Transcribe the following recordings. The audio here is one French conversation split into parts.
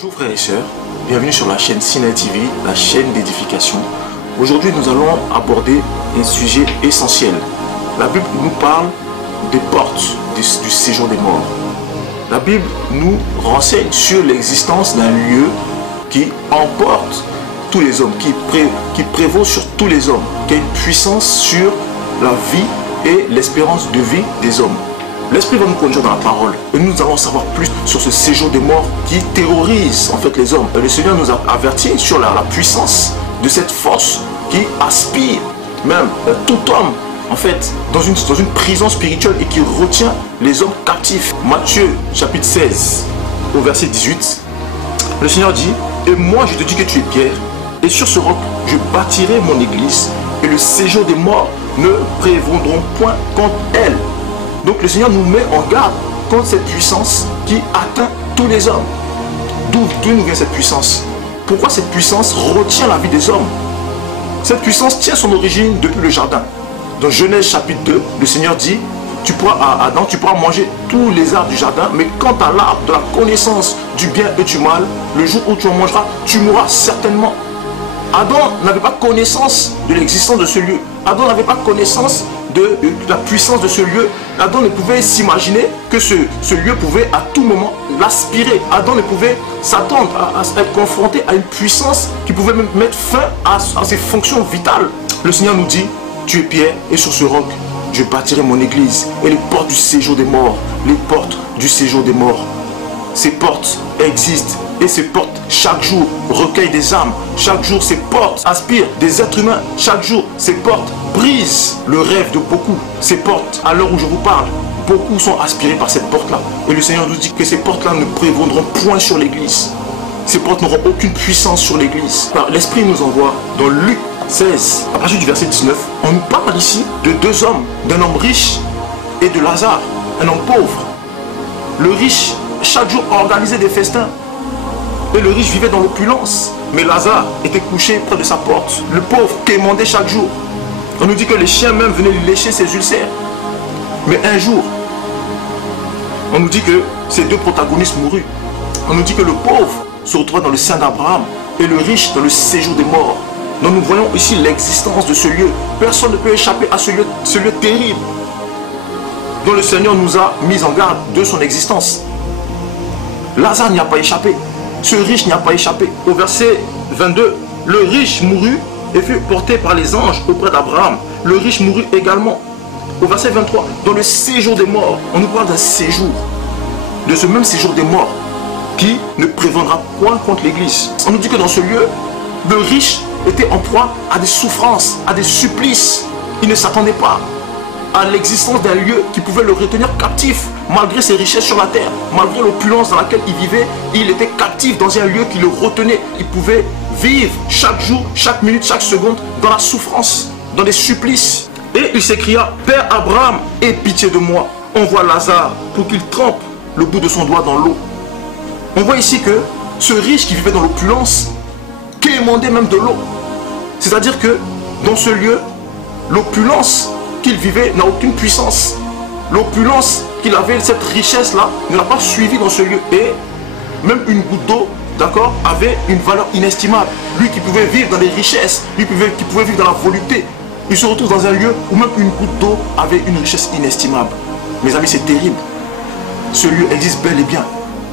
Bonjour frères et sœurs, bienvenue sur la chaîne Sinaï TV, la chaîne d'édification. Aujourd'hui nous allons aborder un sujet essentiel. La Bible nous parle des portes du séjour des morts. La Bible nous renseigne sur l'existence d'un lieu qui emporte tous les hommes, qui prévaut sur tous les hommes, qui a une puissance sur la vie et l'espérance de vie des hommes. L'Esprit va nous conduire dans la parole et nous allons savoir plus sur ce séjour des morts qui terrorise en fait les hommes. Et le Seigneur nous a avertis sur la puissance de cette force qui aspire même tout homme en fait dans une prison spirituelle et qui retient les hommes captifs. Matthieu chapitre 16 au verset 18, le Seigneur dit: et moi je te dis que tu es Pierre, et sur ce roc je bâtirai mon église, et le séjour des morts ne prévaudront point contre elle. Donc le Seigneur nous met en garde contre cette puissance qui atteint tous les hommes. D'où nous vient cette puissance? Pourquoi cette puissance retient la vie des hommes? Cette puissance tient son origine depuis le jardin. Dans Genèse chapitre 2, le Seigneur dit: Adam, tu pourras manger tous les arbres du jardin, mais quant à l'arbre de la connaissance du bien et du mal, le jour où tu en mangeras, tu mourras certainement. Adam n'avait pas connaissance de l'existence de ce lieu. Adam n'avait pas connaissance de la puissance de ce lieu. Adam ne pouvait s'imaginer que ce lieu pouvait à tout moment l'aspirer. Adam ne pouvait s'attendre à être confronté à une puissance qui pouvait mettre fin à ses fonctions vitales. Le Seigneur nous dit: tu es Pierre, et sur ce roc je bâtirai mon église, et les portes du séjour des morts, les portes du séjour des morts. Ces portes existent, et ces portes chaque jour recueillent des âmes. Chaque jour ces portes aspirent des êtres humains. Chaque jour ces portes brisent le rêve de beaucoup. Ces portes, à l'heure où je vous parle, beaucoup sont aspirés par cette porte-là. Et le Seigneur nous dit que ces portes-là ne prévaudront point sur l'église. Ces portes n'auront aucune puissance sur l'église. L'Esprit nous envoie dans Luc 16, à partir du verset 19, on nous parle ici de deux hommes, d'un homme riche et de Lazare, un homme pauvre. Le riche, chaque jour, organisait des festins. Et le riche vivait dans l'opulence. Mais Lazare était couché près de sa porte. Le pauvre quémandait chaque jour. On nous dit que les chiens même venaient lui lécher ses ulcères. Mais un jour, on nous dit que ces deux protagonistes moururent. On nous dit que le pauvre se retrouva dans le sein d'Abraham et le riche dans le séjour des morts. Donc nous voyons ici l'existence de ce lieu. Personne ne peut échapper à ce lieu terrible dont le Seigneur nous a mis en garde de son existence. Lazare n'y a pas échappé. Ce riche n'y a pas échappé. Au verset 22, le riche mourut et fut porté par les anges auprès d'Abraham. Le riche mourut également. Au verset 23, dans le séjour des morts, on nous parle d'un séjour. De ce même séjour des morts qui ne prévaudra point contre l'église. On nous dit que dans ce lieu, le riche était en proie à des souffrances, à des supplices. Il ne s'attendait pas à l'existence d'un lieu qui pouvait le retenir captif. Malgré ses richesses sur la terre, malgré l'opulence dans laquelle il vivait, il était captif dans un lieu qui le retenait. Il pouvait vivre chaque jour, chaque minute, chaque seconde dans la souffrance, dans les supplices. Et il s'écria: Père Abraham, aie pitié de moi, envoie Lazare pour qu'il trempe le bout de son doigt dans l'eau. On voit ici que ce riche qui vivait dans l'opulence quémandait même de l'eau. C'est-à-dire que dans ce lieu, l'opulence qu'il vivait n'a aucune puissance. L'opulence qu'il avait, cette richesse-là, ne l'a pas suivi dans ce lieu. Et même une goutte d'eau, d'accord, avait une valeur inestimable. Lui qui pouvait vivre dans les richesses, lui qui pouvait vivre dans la volupté, il se retrouve dans un lieu où même une goutte d'eau avait une richesse inestimable. Mes amis, c'est terrible. Ce lieu existe bel et bien.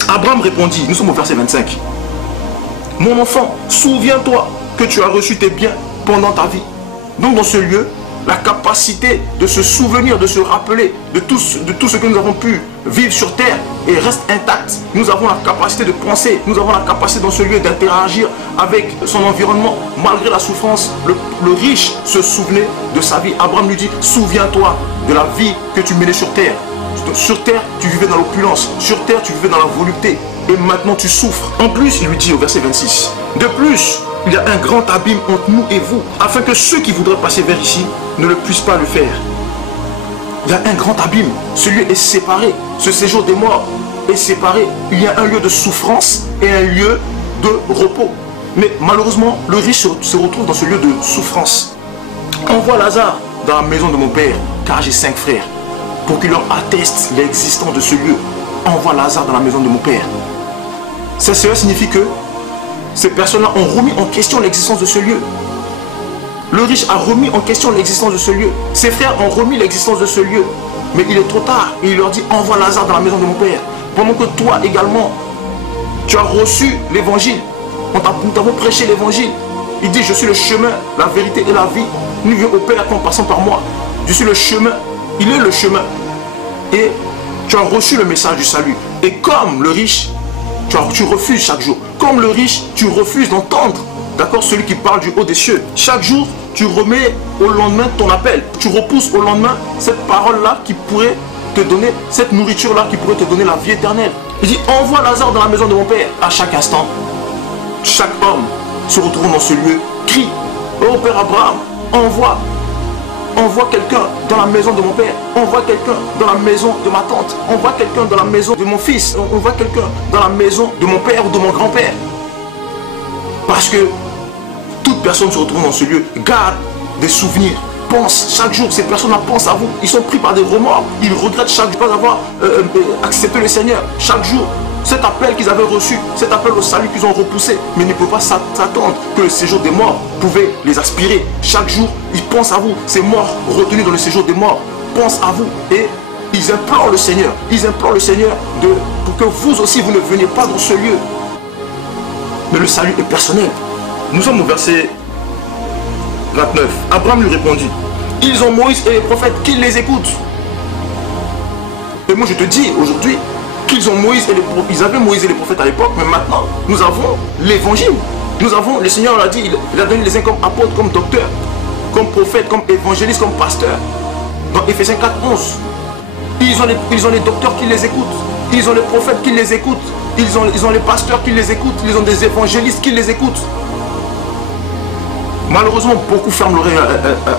Abraham répondit, nous sommes au verset 25. Mon enfant, souviens-toi que tu as reçu tes biens pendant ta vie. Donc dans ce lieu, la capacité de se souvenir, de se rappeler de tout ce que nous avons pu vivre sur terre et reste intacte. Nous avons la capacité de penser, nous avons la capacité dans ce lieu d'interagir avec son environnement. Malgré la souffrance, le riche se souvenait de sa vie. Abraham lui dit: souviens-toi de la vie que tu menais sur terre. Sur terre, tu vivais dans l'opulence. Sur terre, tu vivais dans la volupté. Et maintenant, tu souffres. En plus, il lui dit au verset 26, de plus, il y a un grand abîme entre nous et vous, afin que ceux qui voudraient passer vers ici ne le puissent pas le faire. Il y a un grand abîme. Ce lieu est séparé. Ce séjour des morts est séparé. Il y a un lieu de souffrance et un lieu de repos. Mais malheureusement, le riche se retrouve dans ce lieu de souffrance. Envoie Lazare dans la maison de mon père, car j'ai 5 frères, pour qu'il leur atteste l'existence de ce lieu. Envoie Lazare dans la maison de mon père. Cela signifie que ces personnes-là ont remis en question l'existence de ce lieu. Le riche a remis en question l'existence de ce lieu. Ses frères ont remis l'existence de ce lieu. Mais il est trop tard. Et il leur dit, envoie Lazare dans la maison de mon père. Pendant que toi également, tu as reçu l'évangile. Nous t'avons prêché l'évangile. Il dit, je suis le chemin, la vérité et la vie. Nous venons au Père en passant par moi. Je suis le chemin. Il est le chemin. Et tu as reçu le message du salut. Et comme le riche, tu refuses chaque jour. Comme le riche, tu refuses d'entendre, d'accord, celui qui parle du haut des cieux. Chaque jour, tu remets au lendemain ton appel. Tu repousses au lendemain cette parole-là qui pourrait te donner, cette nourriture-là qui pourrait te donner la vie éternelle. Il dit, envoie Lazare dans la maison de mon père. À chaque instant, chaque homme se retrouve dans ce lieu, crie, oh Père Abraham, envoie quelqu'un dans la maison de mon père, envoie quelqu'un dans la maison de ma tante, envoie quelqu'un dans la maison de mon fils, envoie quelqu'un dans la maison de mon père ou de mon grand-père. Parce que toute personne se retrouve dans ce lieu, garde des souvenirs, pense chaque jour, ces personnes-là pensent à vous, ils sont pris par des remords, ils regrettent chaque jour de ne pas avoir accepté le Seigneur. Chaque jour, cet appel qu'ils avaient reçu, cet appel au salut qu'ils ont repoussé, mais ils ne peuvent pas s'attendre que le séjour des morts pouvait les aspirer. Chaque jour, ils pensent à vous. Ces morts retenus dans le séjour des morts pensent à vous et ils implorent le Seigneur. Ils implorent le Seigneur pour que vous aussi, vous ne veniez pas dans ce lieu. Mais le salut est personnel. Nous sommes au verset 29. Abraham lui répondit, ils ont Moïse et les prophètes, qu'ils les écoutent. Et moi je te dis aujourd'hui, qu'ils ont Moïse et les prophètes, ils avaient Moïse et les prophètes à l'époque, mais maintenant, nous avons l'évangile. Nous avons, le Seigneur l'a dit, il a donné les uns comme apôtres, comme docteurs, comme prophètes, comme évangélistes, comme pasteurs. Dans Éphésiens 4, 11, ils ont les docteurs qui les écoutent, ils ont les prophètes qui les écoutent, ils ont les pasteurs qui les écoutent, ils ont des évangélistes qui les écoutent. Malheureusement, beaucoup ferment l'oreille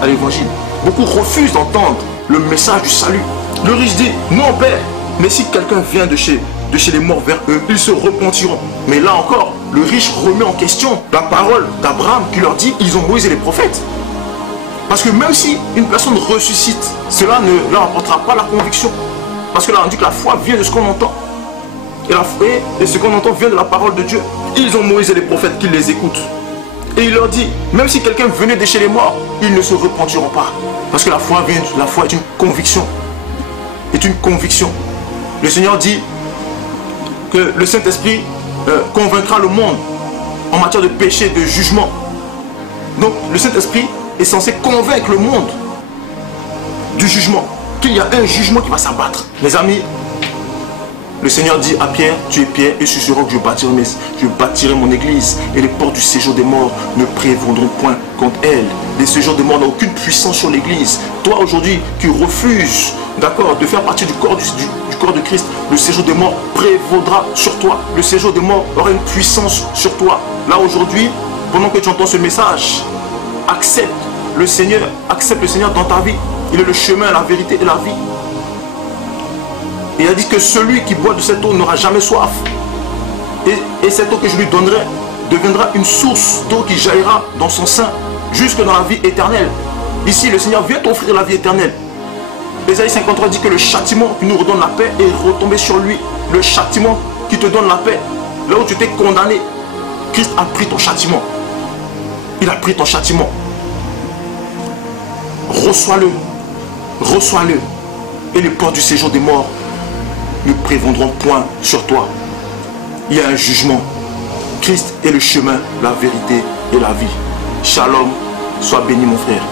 à l'évangile. Beaucoup refusent d'entendre le message du salut. Le riche dit, non Père, mais si quelqu'un vient de chez les morts vers eux, ils se repentiront. Mais là encore, le riche remet en question la parole d'Abraham qui leur dit, ils ont Moïse et les prophètes. Parce que même si une personne ressuscite, cela ne leur apportera pas la conviction. Parce que là on dit que la foi vient de ce qu'on entend. Et ce qu'on entend vient de la parole de Dieu. Ils ont Moïse et les prophètes qui les écoutent. Et il leur dit, même si quelqu'un venait de chez les morts, ils ne se repentiront pas. Parce que la foi est une conviction. Est une conviction. Le Seigneur dit que le Saint-Esprit convaincra le monde en matière de péché, de jugement. Donc le Saint-Esprit est censé convaincre le monde du jugement. Qu'il y a un jugement qui va s'abattre. Mes amis, le Seigneur dit à Pierre, tu es Pierre et sur ce roc je bâtirai mon église et les portes du séjour des morts ne prévaudront point contre elle. Le séjour des morts n'a aucune puissance sur l'église. Toi aujourd'hui qui refuses, d'accord, de faire partie du corps de Christ, le séjour des morts prévaudra sur toi. Le séjour des morts aura une puissance sur toi. Là aujourd'hui, pendant que tu entends ce message, accepte le Seigneur dans ta vie. Il est le chemin, la vérité et la vie. Et il a dit que celui qui boit de cette eau n'aura jamais soif. Et cette eau que je lui donnerai deviendra une source d'eau qui jaillira dans son sein jusque dans la vie éternelle. Ici, le Seigneur vient t'offrir la vie éternelle. Ésaïe 53 dit que le châtiment qui nous redonne la paix est retombé sur lui. Le châtiment qui te donne la paix. Là où tu t'es condamné, Christ a pris ton châtiment. Il a pris ton châtiment. Reçois-le. Reçois-le. Et les portes du séjour des morts ne prévaudront point sur toi. Il y a un jugement. Christ est le chemin, la vérité et la vie. Shalom, sois béni mon frère.